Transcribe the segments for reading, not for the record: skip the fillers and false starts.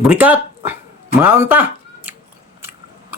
Burikat! Mga unta!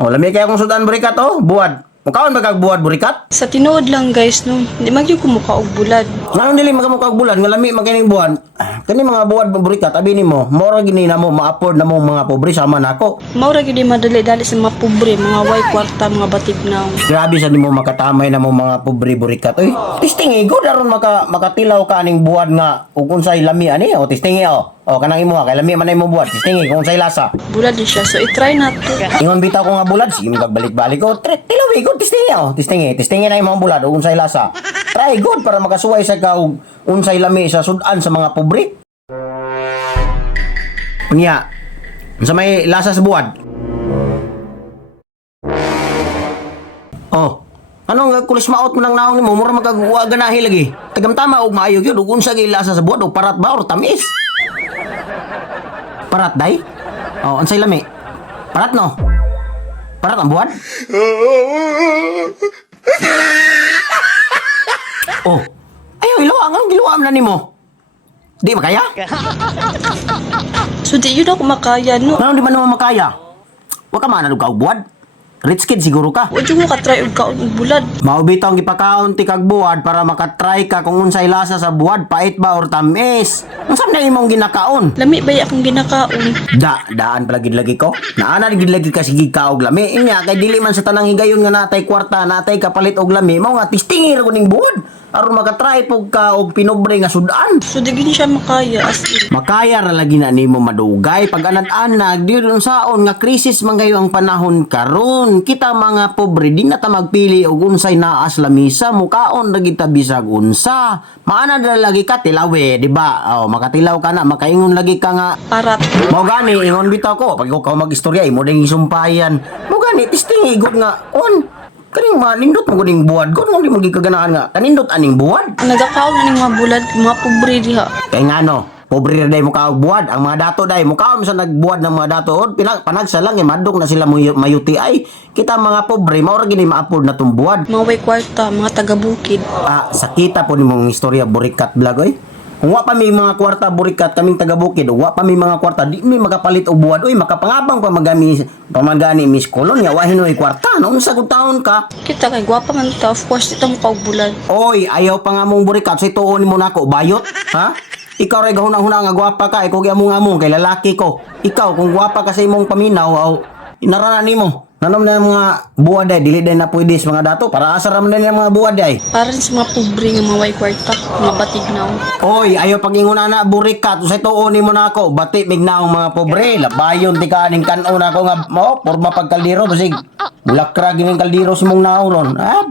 O, lami kaya kong sudan burikat, oh. Buwad. Mukaon ba kag buwad burikat? Sa tinuod lang guys no, di magyo ko mukha og bulad. Ngayon dili magamukha og bulan, nga lami maganing buwan. Kani mga buwad burikat, abi nimo, mora gini na mo ma-afford na mo mga pobre sama nako. Maura gyud madali-dali sa mga pobre, mga way kwarta, mga batignaw. Grabe sa nimo makatamay na mo mga pobre burikat. Oy, tistingi go daron makatilaw ka ning buwad nga ug unsay lami ani o tistingi o. O kanang imo kay lami man na imo buwad, tistingi kung unsay lasa. Bulad din siya, so i-try na to. Ingon bitaw ko nga bulad, sige magbalik-balik ko. Tilawi ko tistingi o, tistingi na imong bulad ug unsay lasa. Try good para makasuway sa ka og unsay lami sa sudan sa mga pobre. Unya, unsa may lasa sa buwad? Oh, anong kulis maot mo nang naong nimo mura magagawa ganahi lagi. Tagamtama og maayo gyud ug unsa gay lasa sa buwad o parat ba or tamis? Parat day? Oh, unsay lami? Parat no? Parat ang buwad? Oh, ayaw ilawa ang giluwa na nimo. Di makaya? So di yun ako makaya no. Ano di man naman makaya? Wa ka man ka og buwad. Rich kid siguro ka. Wa jud ko ka-try og kaon og bulad. Maubitaw ang gipakaon ti kag buwad para makatry ka kung unsay lasa sa buwad, pait ba or tamis. Unsa na imong ginakaon? Lami ba akong ginakaon? Daan pala gid lagi ko. Naana gid lagi ka sige ka og lami. Inya kay dili man sa tanang higayon nga natay kwarta, natay kapalit og lami, mao nga tistingir ko ning buwad. Aron makatry pug ka og pinobre nga sudan. So di gyud siya makaya as in. Makaya ra lagi na nimo madugay pag anad-anag di ron saon nga krisis man gayo ang panahon karon. Kita mga pobre di na ta magpili og unsay naas lamisa mukaon ra gid ta bisag unsa. Maana ra lagi ka tilawe, di ba? Oh, makatilaw ka na, makaingon lagi ka nga. Parat. Mao gani ingon bitaw ko pag ikaw magistorya imo ding isumpayan. Mao gani tistingi gud nga on. Kaning manindot mo kuning buwad ko nung di mo gigaganahan nga kanindot aning buwad. Nagakaon na ning mga bulad, mga pobre diha. Kay nga no, pobre na day mo ka og buwad. Ang mga dato day mo kaon sa nagbuwad ng mga dato od panagsa lang madong na sila mayuti ay kita mga pobre mao ra gini ma-afford na tong buwad. Mga way kwarta, mga taga-bukid. Sakita po nimong istorya burikat vlog oy. Kung wa pa may mga kwarta burikat kaming taga-bukid, wa pa may mga kwarta di mi makapalit og buwad oy makapangabang pa pamagani Miss Kolonya wa hinoy kwarta no unsa gud taon ka. Kita kay gwapa man ta, of course ito mukha og bulad. Oy, ayaw pa nga mong burikat sa tuon mo nako bayot, ha? Ikaw ray gahuna-huna nga gwapa ka, ikaw gyamong-among kay lalaki ko. Ikaw kung gwapa ka sa imong paminaw, aw inaranan nimo. Nanom na mga buwad ay dili day na pwede sa mga dato para asa ra man na mga buwad ay. Para sa mga pobre nga mga way kwarta, mga batignaw. Oy, ayaw pag-ingon na burikat sa tuon nimo nako, bati mignaong mga pobre, labayon ti kaning kan-o nako nga mo, porma pagkaldiro basig. Bulakra gining kaldiro sa mong nauron. Ha?